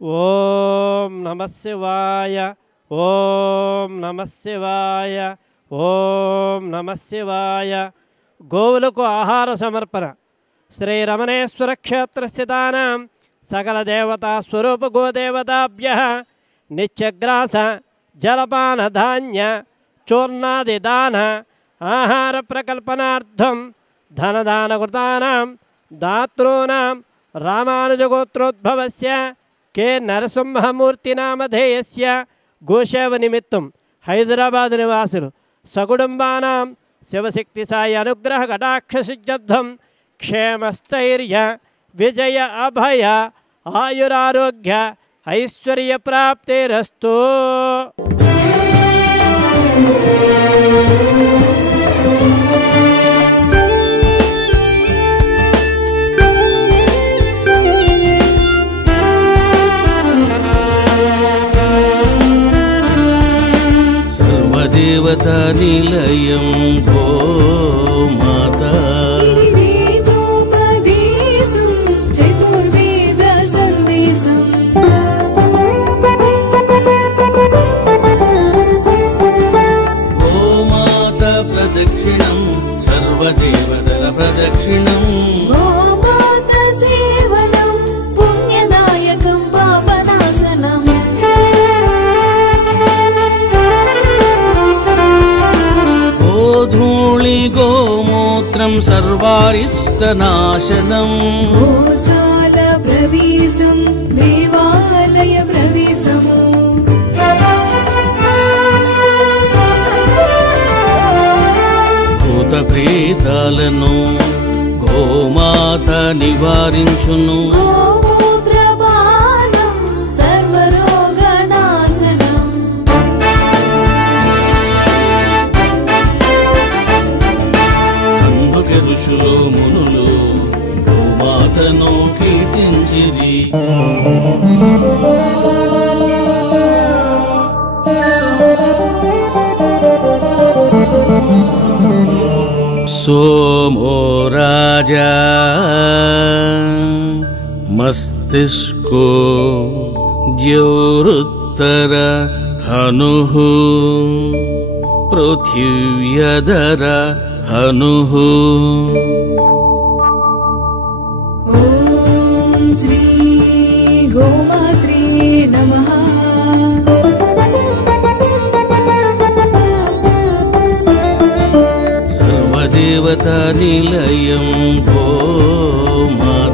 ఓం నమః శివాయ ఓం నమః శివాయ ఓం నమః శివాయ. గోవులకు ఆహార సమర్పణ. శ్రీ రమణేశ్వర క్షేత్రస్థితానాం సకల దేవతా స్వరూప గోదేవతాభ్యః నిత్యగ్రాస జలపాన ధాన్య చూర్ణాదిదాన ఆహార ప్రకల్పనార్థం ధనదానకృతానాం దాతॄణాం రామానుజగోత్రోద్భవస్య కే నరసింహమూర్తినామధేయస్య గోసేవ నిమిత్తం హైదరాబాద్ నివాసులు సకుటుంబానాం శివశక్తి సాయి అనుగ్రహ కటాక్షసిద్ధ్యర్థం క్షేమస్థైర్య విజయ అభయ ఆయురారోగ్య ఐశ్వర్య ప్రాప్తిరస్తు. దేవతా నిలయం గోమాత వేదోపదేశం చతుర్వేద సందేశం గోమాత ప్రదక్షిణం సర్వదేవతల ప్రదక్షిణం గోమాత సేవనం పుణ్యదాయకం పాపనాశనం గోధూళి గోమూత్రం సర్వారిష్టనాశనం గోశాల ప్రవేశం దేవాలయ ప్రవేశము భూత ప్రేతాలను గోమాత నివారించును గోమూత్రపానం సర్వరోగనాశనం అందుకే ఋషులు మునులు గోమాతను కీర్తించిరి. सोमो राजा मस्तिष्को द्यौरुत्तर हनुः पृथिव्यधर हनुः. ఓం శ్రీ గోమాత్రే నమః. सर्वदेवता निलयं गोमाता